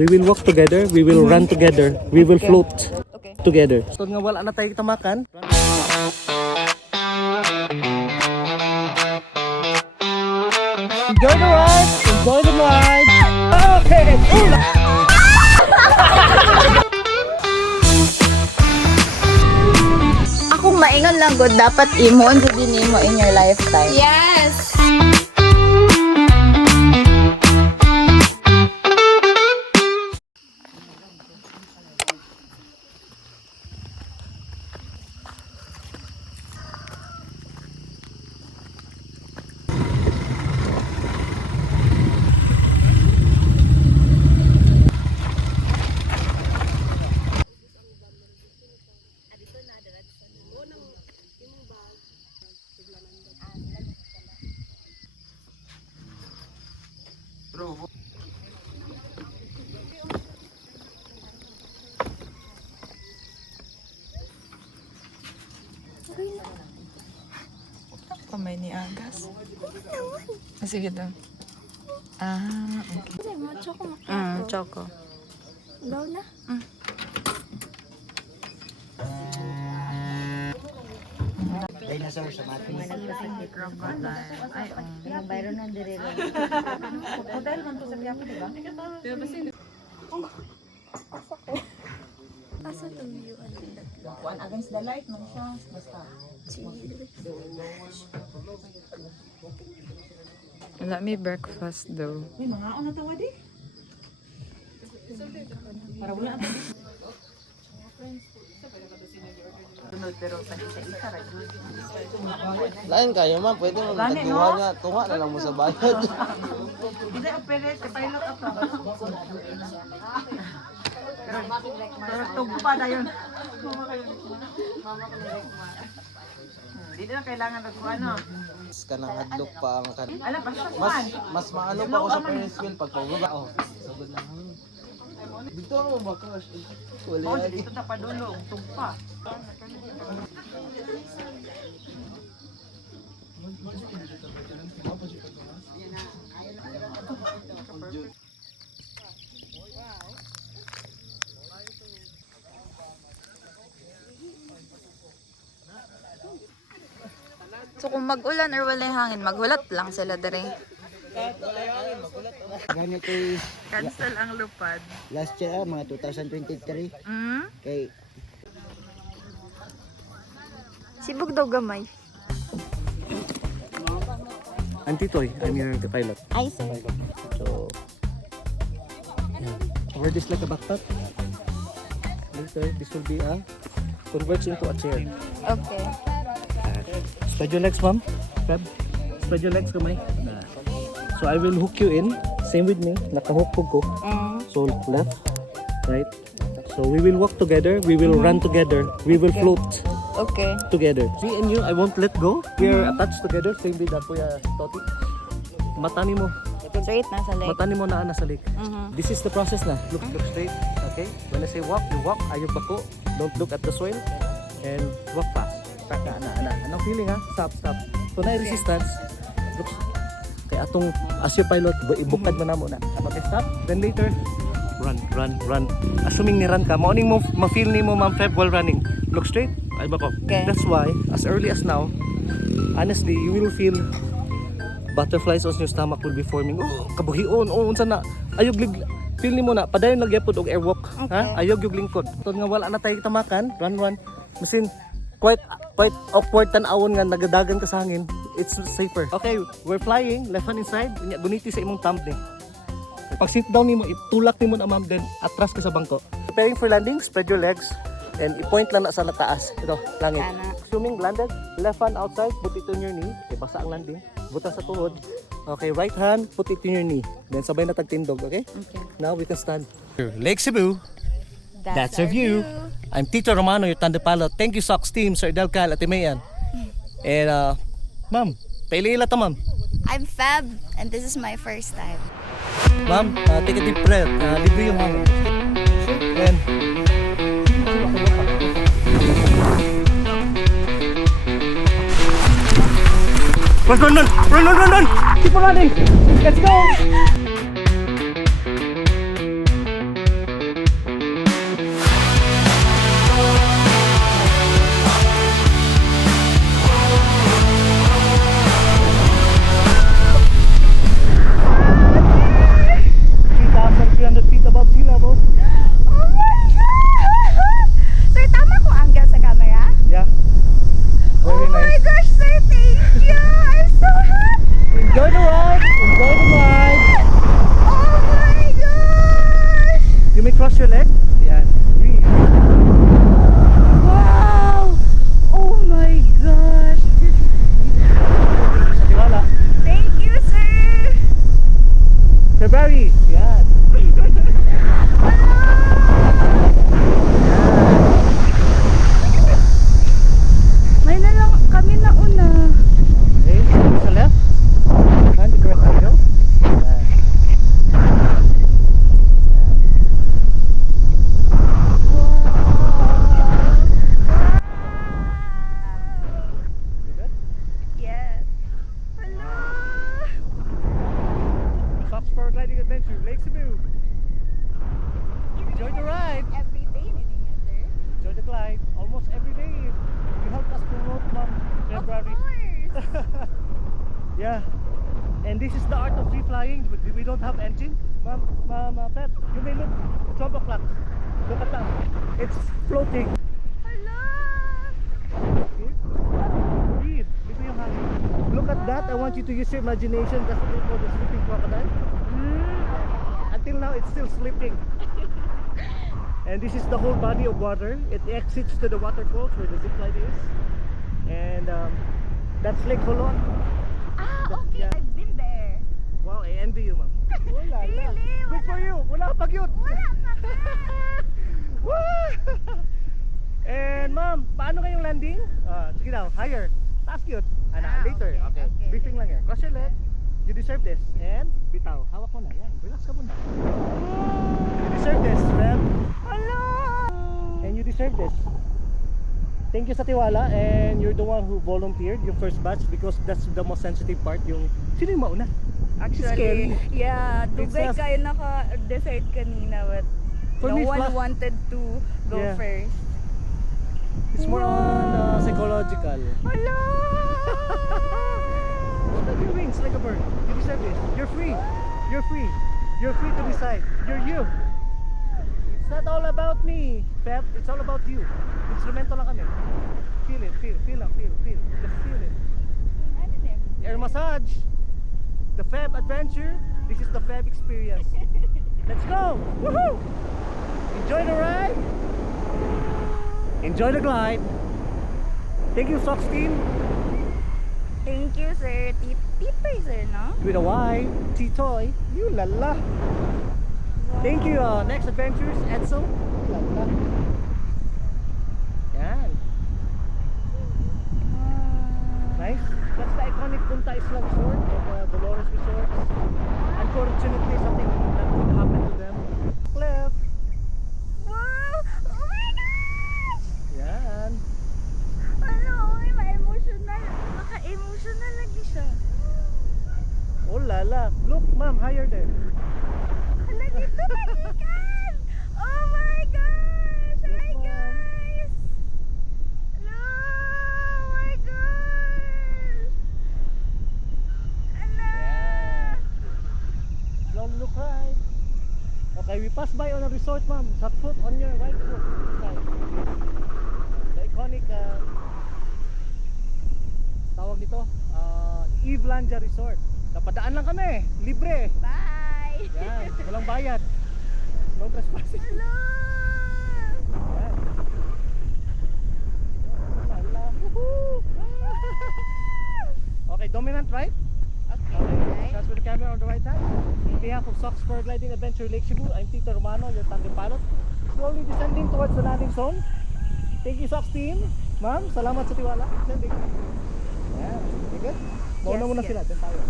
We will walk together, we will run together, we will float together. So nga wala na tayo tamakan. Enjoy the ride! Enjoy the ride! Okay! Akong maingon lang good, dapat imon jud nimo in your lifetime. Yes! Kamay ni Agas. Sige doon. Okay. Choco. Daw na? Dinosaur sa mati. Bayro na dire. Hotel man to sa Quiapo, di ba? Asa to view? One against the light man siya. Basta. Wala may breakfast though. May mga na tawa di. Para wala ang pero sa isa ra. Lain kayo ma'am, pwede mo tagtuwa nga. Tuwa na lang mo sa bayad. Hindi operate kay pilot ako. Pero tubo pa dayon. Hindi na kailangan ano. Mas kanang adlok pa ang kan. Alam pa Mas maano pa ako sa Ferris wheel pag pabuga. Oh, sabod lang. Dito mo ba ka? Wala lagi. Dito na padulong, tugpa. So kung mag-ulan or walay hangin, maghulat lang sila dire. Ganito kay Cancel ang lupad. last year mga 2023 kay Sibog daw gamay. I'm Titoy, I'm your pilot. Ay, sir. So, wear this like a backpack. This will be a converts into a chair. Okay. Spread your legs, ma'am. Feb. Spread your legs, kamay. So I will hook you in. Same with me. Nakahook ko. So left, right. So we will walk together. We will run together. We will float Okay. together. Me and you, I won't let go. We are attached together. Same with that, Kuya Toti. Mata ni mo. Straight na sa leg. Mata ni mo na sa leg. This is the process na. Look straight. Okay. When I say walk, you walk. Ayaw bako. Don't look at the soil. And walk fast. Taka, ana. Anong feeling ha? Stop. So na resistance. Look. Kaya atong as your pilot, ibukad mo na muna. Okay, stop. Then later, run. Assuming ni run ka, morning mo ma-feel ni mo ma'am Feb while running. Look straight. Ay bako. Okay. That's why as early as now, honestly, you will feel butterflies on your stomach will be forming. Oh, kabuhion. Oh, unsa na. Ayog feel ni mo na padayon nagyapod og airwalk. Ha? Ayog yung lingkod. Tod nga wala na tayo tamakan. Run. Masin quite awkward tan-awon nga nagadagan ka sa hangin. It's safer. Okay, we're flying. Left hand inside. Guniti sa imong thumb ni. Pag sit down nimo, itulak nimo na ma'am, then atras ka sa bangko. Preparing for landing, spread your legs and i-point lang na sa taas. Ito, langit. Assuming landed, left hand outside, put it on your knee. Okay, basa ang landing. Butas sa tuhod. Okay, right hand, put it on your knee. Then sabay na tagtindog, okay? Now we can stand. Lake Cebu. That's our view. I'm Tito Romano, your Thunder Pilot. Thank you, Sox Team, Sir Delcal, Ate Mayan. And, ma'am, pailila ta, ma'am. I'm Fab, and this is my first time. Ma'am, take a deep breath. Libre yung hangin. And, run! Keep on running! Let's go! cross your leg. Yan. Breathe. Wow! Oh my gosh! Sa tiwala. Thank you, sir! February. Yan. May na lang kami na una. Okay, sa left. And the correct angle. Yan. You good? Yes. Hello! Soft Spur Gliding Adventure, Lake Cebu. Enjoy the ride. Every day niya, sir. Enjoy the glide. Almost every day. You helped us promote Ma'am February. Of course! Yeah. And this is the art of free flying. We don't have engine. Ma'am, Pep, you may look. 12 o'clock. Look at that. It's floating. Hello! Breathe. Ligo yung hangin. Look at that. I want you to use your imagination. That's what we call the sleeping crocodile. Until now, it's still sleeping. And this is the whole body of water. It exits to the waterfalls where the zip line is. And that's Lake Holon. Ah, okay. Yeah. I've been there. Wow, I envy you, ma'am. Wala na. Really? Good for you. Wala pa yun. Wala pa ka! Woo! And ma'am, paano kayong landing? Sige daw, higher. Taas yun. Later. Okay, okay. Briefing lang yan. Cross your leg. You deserve this. And bitaw. Hawak mo na. Yan. Relax ka muna. You deserve this, friend. Hello! And you deserve this. Thank you sa tiwala, and you're the one who volunteered yung first batch because that's the most sensitive part. Yung sino yung mauna? Scary. Actually, yeah, It's Dubai just- kayo naka-decide kanina, but For no me, one flat- wanted to go Yeah. first. It's more on psychological. Hello! Spread your wings like a bird. You deserve this. You're free. You're free. You're free to decide. You're you. It's not all about me, Feb. It's all about you. Instrumento lang kami. Feel it. Feel lang. Feel. Just feel it. Ano din? Air massage. The Feb adventure. This is the Feb experience. Let's go! Woohoo! Enjoy the ride. Enjoy the glide. Thank you, Sox team. Thank you, sir. Titoy, sir, no? With a Y, Titoy. You lala. Thank you. Next adventures, Edzo. Lala. Yan. Nice. That's the iconic Punta Isla Resort of Dolores Resort. Unfortunately, something that could happen to them. Cliff. Wow! Oh my gosh! Yan. Ano, may ma-emotional. Maka-emotional lagi siya. Oh lala. Look, ma'am, higher there. Hala, dito magikan! Oh my gosh! Yes, Hi, ma'am. guys! Hello! Oh my gosh! Hala! Yeah. Slowly look right. Okay, we pass by on a resort, ma'am. Sa foot on your right foot. Side. The iconic tawag dito, Evelanja Resort. Napadaan lang kami, libre. Bye! Yan, walang bayad. No trespassing. Hello! Yan. Wala. Woohoo! Okay, dominant right? Okay, Okay, right? transfer the camera on the right hand. On behalf of Sox Spur Gliding Adventure Lake Cebu, I'm Tito Romano, your tandem pilot. Slowly descending towards the landing zone. Thank you, Sox team. Ma'am, salamat sa tiwala. Descending. Yan, okay, good? Mauna Yes, muna yes. sila, then tayo.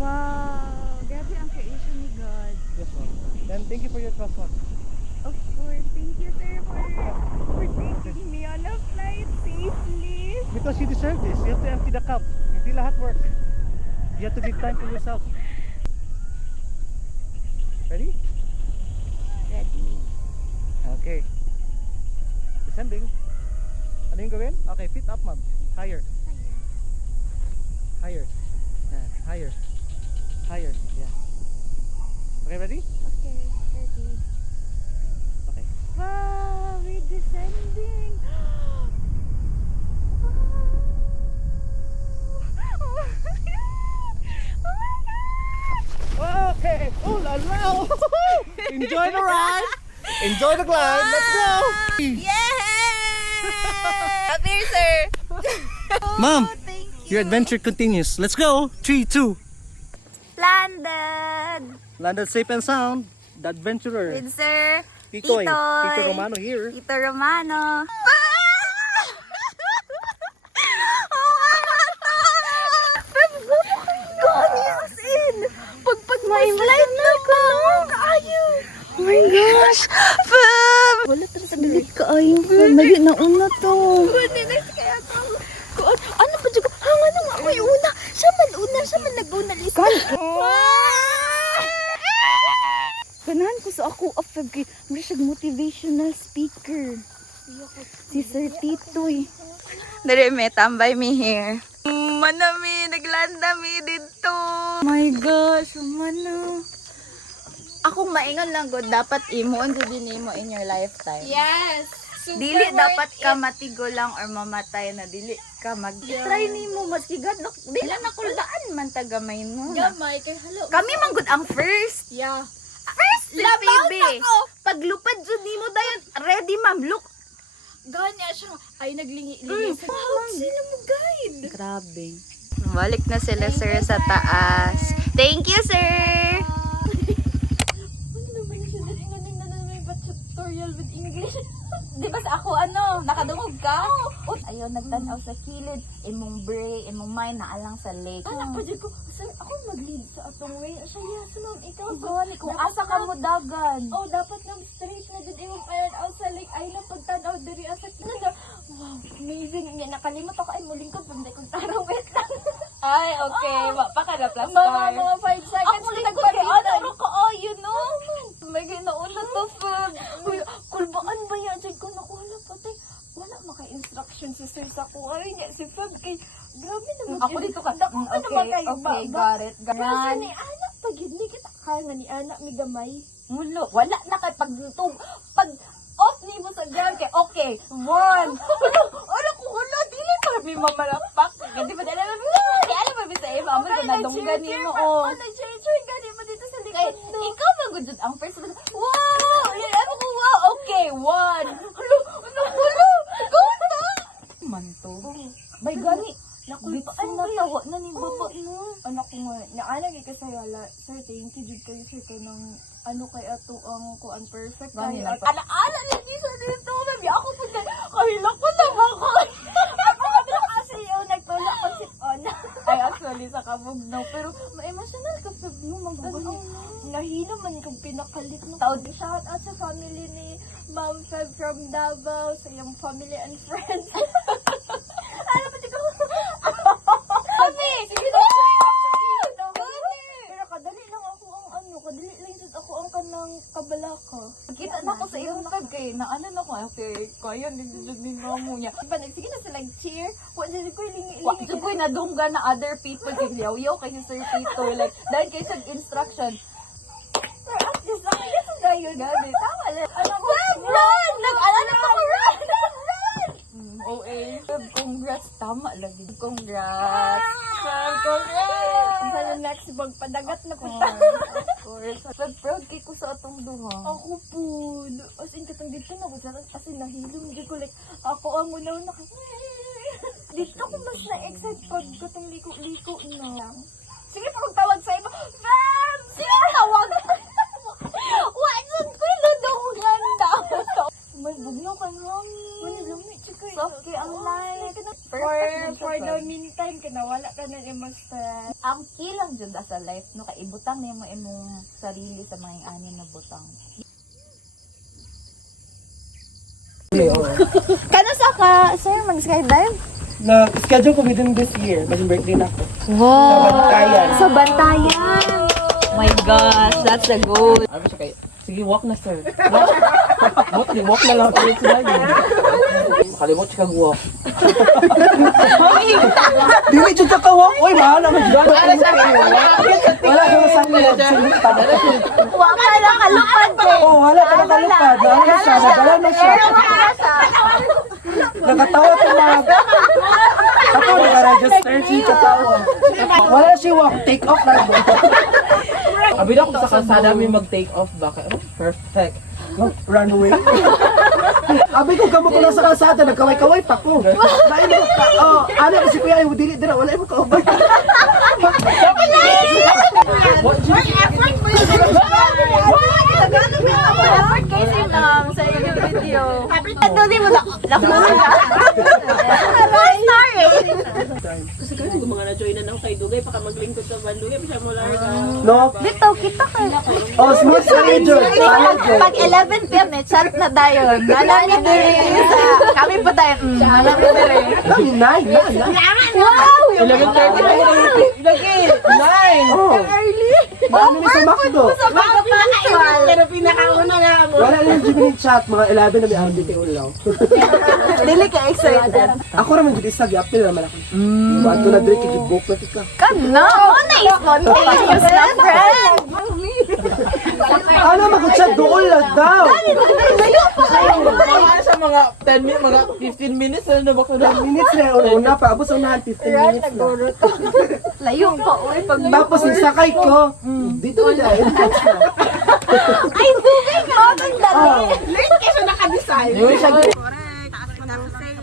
Wow! Grabe ang creation ni God. Yes, ma'am. Then thank you for your trust, ma'am. Of course, thank you, sir, for taking me on a flight safely. Because you deserve this. You have to empty the cup. Hindi lahat work. You have to give time for yourself. Ready? Ready. Okay. Descending. Ano yung gawin? Okay, feet up, ma'am. Higher. Higher. Yeah, higher. Higher. Yeah. Okay, ready? Okay, ready. Okay. Wow, we're descending. Wow. Oh my God! Oh my God! Okay. Oh la la. Enjoy the ride. Enjoy the climb. Let's go. Happy, sir. Ma'am, your adventure continues. Let's go. 3, 2. Landed. Landed safe and sound. The adventurer. With Sir Titoy. Titoy. Tito Romano here. Tito Romano. Pag-flight na ko. Oh my gosh. Fab. Wala talaga dalit ka ay. Nagi nauna to. Ano pa dyan ko? Hanga na nga ako yung una. Siya man nag-una lisan. Ganahan ko sa ako after kay mura siya motivational speaker. Si Sir Titoy. Dari me, tambay mi here. Manami, naglanda mi dito. My gosh, mano. Akong maingon lang god dapat imoon jud din mo in your lifetime. Yes. Dili dapat ka matigo lang or mamatay na dili ka mag-try nimo masigad na dili na kuldaan man tagamay mo. Gamay kay hello. Kami man gud ang first. Yeah. First baby. Paglupad jud nimo dayon ready ma'am look. Ganya siya. Ay naglingi-lingi sa sino mo guide? Grabe. Balik na sila sir sa taas. Thank you sir. Tutorial with English. Di ba sa ako nakadungog ka? Ayaw nagtanaw sa kilid, imong brain, imong mind naalang sa lake. Anak pa ko, sir, ako mag-lead sa atong way. Siya, yes, ma'am, ikaw. Gani, kung asa ka mo dagan. Oh, dapat nang straight na din imong payan out sa lake. Ay na pagtanaw diri asa kilid. Wow, amazing. Nga nakalimot ako ay muling ko pamday kong tarong wait lang. Ay, okay. Pa ka na plus Mga 5 seconds. Ako lingkod kay ano ko, you know? May ginauna to, Feb. Kulbaan ba yan? Diyan ko nakuha patay. Wala maka-instruction si sir sa kuha. Ay niya, si Feb kay... Grabe naman. Ako dito ka. Okay, got it. Kasi ni anak pag yun, ni kita kaya ni anak mi gamay. Mulo, wala na kay pag off ni mo sa ground kay okay, 1. Ano ko wala dili pa mi mamalapak. Di ba dala di alam ba bisa iba mo na donggan nimo oh. Nag-share gani mo dito sa Kay likod. ikaw magudod ang first. Wow! Ano ko wow? Okay, 1. Hello, go na. Man to. Bay gani. Nakulpaan na tawa na ni baba no. Anak ko nga, naanag ikasayala. Sir, thank you jud kayo sir kay nang ano kay ato ang kuan perfect Gani kayo. lang. At Ala ni bisa dito. Baby ako po kahila ko na ako. ako nga kasi yung nagtulak ko si Ona. Ay actually sa kabugnaw pero Ma-emotional ka pag mo magugulo. Nahilo man kung pinakalit no. Taod. Shout out sa family ni Ma'am Feb from Davao, sa iyong family and friends. Ano ba dito? Kami! Pero kadali lang ako ang kadali lang jud ako ang kanang kabalaka. Kita na ko sa iyong Feb kay na ano na ko okay kaya ni jud ni mamo niya. Sige na sila cheer. Wa jud ko lingi-lingi. Wa jud koy nadungga na other people kay yaw kay si Sir Tito like dahil kay sa instruction. Sir, at this na yun. Gabi tama lang. Ano mo? Run! Nag-alala pa ko run! OA. Feb, congrats. Tama lagi. Congrats. Feb, congrats. Sa next magpadagat na po. Of course. Feb, proud kay ko sa atong duha. Ako po. As in, katang dito na ko. As in, nahilong dito ko. Like, ako ang una-una ka. Dito ko mas na-excite pag katang liko-liko na. Sige pa kung tawag sa iba. Fam! Sige, tawag! Wajud ko iludungan daw. May bugnaw ka hangin. May lumi. Soft kay ang light. For the meantime, kinawala ka na ni Master. Ang key lang dyan sa life, no, kay ibutang na mo imong sarili sa mga anin na butang. Kano sa ka, sir, mag-skydive? Na-schedule ko within this year. Maging birthday na ako. Wow! Sa Bantayan. Sa Bantayan! My gosh, that's a goal. Ano siya kay... Sige, walk na, sir. Walk na lang. Tuloy sila yun. Makalimot siya kag-walk. Dili dyan ka walk. Uy, mahal naman dyan. Wala ka masang nila dyan. Wala na kalupad ko. Oo, wala ka nakalupad. Wala siya. Nagala na siya. Nakatawa ko mga... Ako, naka-register siya katawa. Wala siya walk. Take off na. Abi na ako sa kalsada may mag-take off ba? Oh, perfect. Runway. Abi ko kamo ko lang sa kalsada, nagkaway-kaway pa ko. Dahil mo ka, ano kasi kuya, yung dili dira, wala mo ka. Effort kayo lang sa inyong video. Ito din mo na. Sorry. Kasi kaya mga na-join na ako kay Dugay, baka maglingkod sa Bandugay, bisa mo larga. No? Dito, kita ka. Oh, smooth sa major. Pag 11 p.m. chat na tayo. Nalami din. Kami pa tayo. Nalami din. Nine. Wow! 11:30 na yun. Lagi! 9! Oh. Paano ni sa McDo? Pero pinakauna nga mo. Wala na yung Jimmy chat, mga 11 na may RBT ulaw. Dili ka excited. Ako naman dito sa apil naman ako. Bato na dito, kikibok na tika. Kana! Una is spontaneous na friend! Ano magod siya, doon lang daw. Mga sa mga 10 minutes, mga 15 minutes, ano na ba ko na? 10 minutes na yun, una pa, abos unahan 15 minutes na. Layo pa, uy. Pag Tapos yung sakay ko, dito na dahil. ay, dugay ka! Maganda Late kasi naka-design. Yung siya,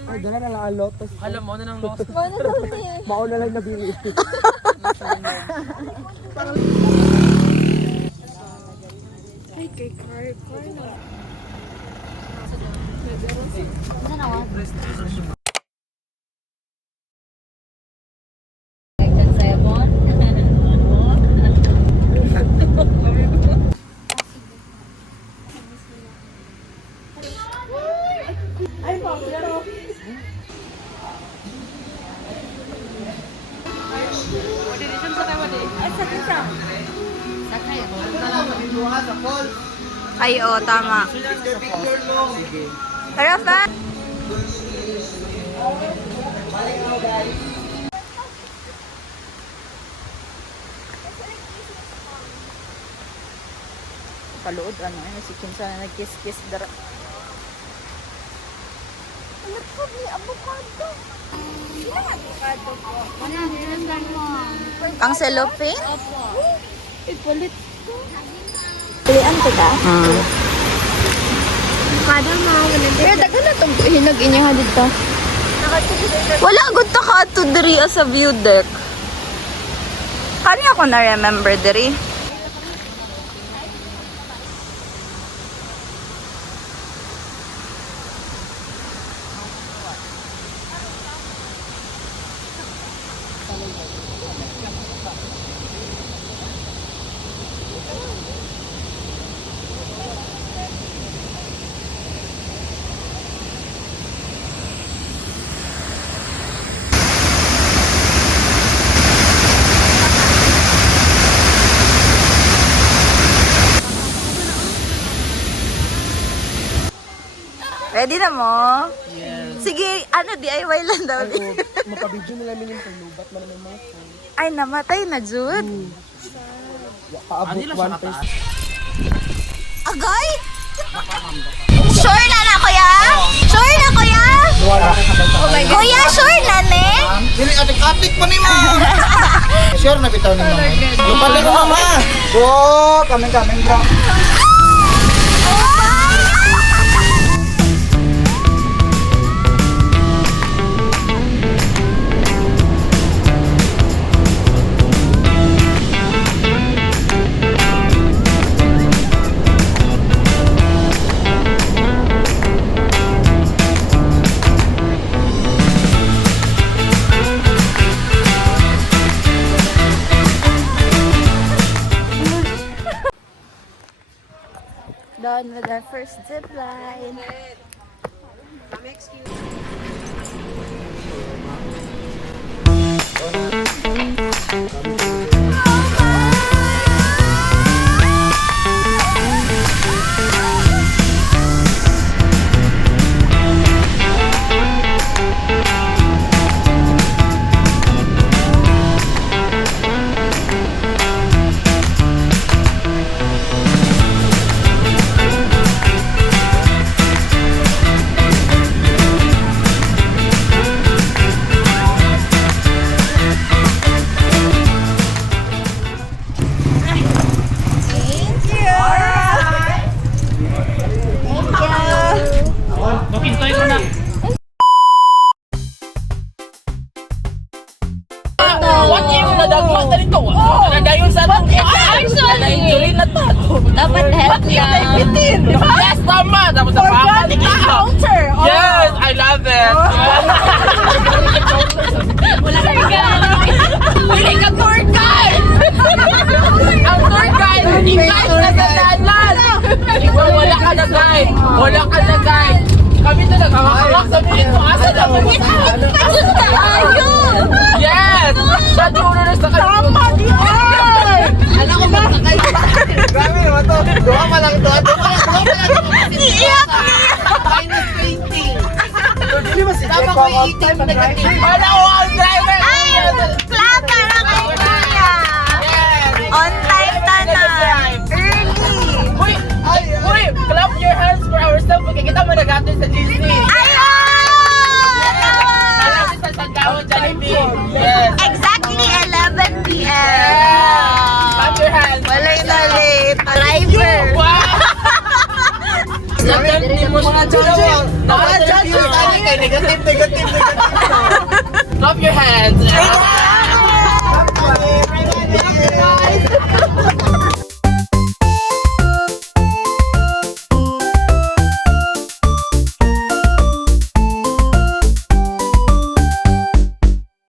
Ay, dala na lang ang lotos. alam mo na ng lost. Mauna lang nabili. Ay, oo, tama. Tara, fan! Paluod, ano, ay, si Kinsa na nag-kiss-kiss dara. Ano po, may avocado. Ilang avocado po? 100 mo. Ang cellophane? Opo. Ipalit ko. Pilihan ko ka? Kada mo. Pero dagan na itong hinag-inyahan dito. Wala good ta ka ato diri sa view deck. Kanya ko na-remember diri. Ready na mo? Yes. Sige, ano, DIY lang daw. Mapabidyo nila minim kung lubat man naman mga phone. Ay, namatay na, Jude. Paabot 1 peso. Agay? Sure na na, kuya? Sure na, kuya? Kuya, sure na, ne? Dili atik-atik pa ni ma'am. Sure na bitaw ni ma'am. Lupa ko mama. Oh, kaming bro. Done with our first zip line. Yes, tama! Tapos sa papa ni Culture! Yes, I love it! Wala ka Pili ka tour guide! Ang tour guide, i-guide na sa dalan! Ikaw, wala ka na guide! Wala ka na guide! Kami talaga makakak sa pinto. Asa na mo kita? Ayun! Yes! Sa dulo na sa kanito. Tama di ay! Alam ko ba sa kayo? Grabe naman to. Duha pa lang to. Iiyak! Minus 20. Hindi ba si Tama ko i-eating pa negative. Wala ko ang driver! Plata na kayo kuya! On time na na!